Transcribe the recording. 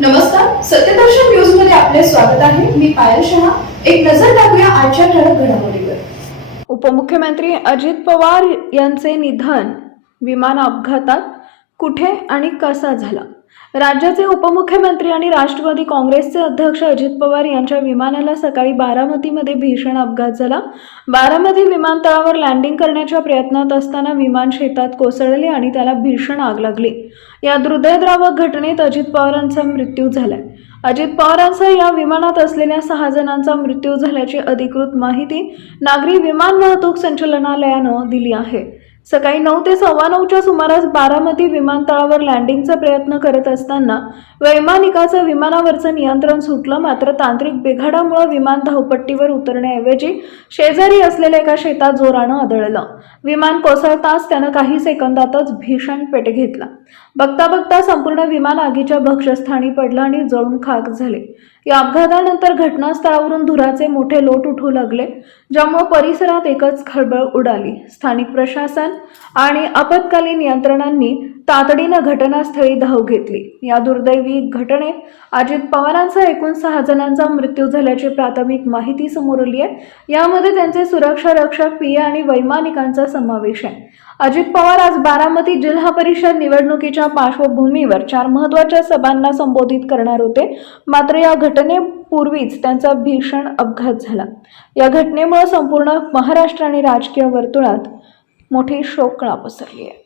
नमस्कार, सत्यदर्शन न्यूज मध्ये आपले स्वागत आहे. मी पायल शहा. एक नजर टाकूया आजच्या ठळक घडामोडीवर. उपमुख्यमंत्री अजित पवार यांचे निधन विमान अपघातात कुठे आणि कसा झाला? राज्याचे उपमुख्यमंत्री आणि राष्ट्रवादी काँग्रेसचे अध्यक्ष अजित पवार यांच्या विमानाला सकाळी बारामतीमध्ये भीषण अपघात झाला. बारामती विमानतळावर लँडिंग करण्याच्या प्रयत्नात असताना विमान शेतात कोसळले आणि त्याला भीषण आग लागली. या हृदयद्रावक घटनेत अजित पवारांचा मृत्यू झालाय. अजित पवारांसह या विमानात असलेल्या 6 जणांचा मृत्यू झाल्याची अधिकृत माहिती नागरी विमान वाहतूक संचालनालयानं दिली आहे. सकाळी 9 ते 9:15च्या सुमारास बारामती विमानतळावर लँडिंगचा प्रयत्न करत असताना वैमानिकाचं विमानावरचं नियंत्रण सुटलं. मात्र तांत्रिक बिघाडामुळे विमान धावपट्टीवर उतरण्याऐवजी शेजारी असलेल्या एका शेतात जोरानं आदळलं. विमान कोसळताच त्यानं काही सेकंदातच भीषण पेट घेतला. बघता बघता संपूर्ण विमान आगीच्या भक्ष्यस्थानी पडलं आणि जळून खाक झाले. या अपघातानंतर घटनास्थळावरून धुराचे मोठे लोट उठू लागले, ज्यामुळे परिसरात एकच खळबळ उडाली. स्थानिक प्रशासन आणि आपत्कालीन यंत्रणांनी तातडीनं घटनास्थळी धाव घेतली. या दुर्दैवी घटनेत अजित पवारांसह एकूण 6 जणांचा मृत्यू झाल्याची प्राथमिक माहिती समोर आली आहे. यामध्ये त्यांचे सुरक्षा रक्षक, पीए आणि वैमानिकांचा समावेश आहे. अजित पवार आज बारामती जिल्हा परिषद निवडणुकीच्या पार्श्वभूमीवर 4 महत्त्वाच्या सभांना संबोधित करणार होते. मात्र या घटनेपूर्वीच त्यांचा भीषण अपघात झाला. या घटनेमुळे संपूर्ण महाराष्ट्र आणि राजकीय वर्तुळात मोठी शोककळा पसरली आहे.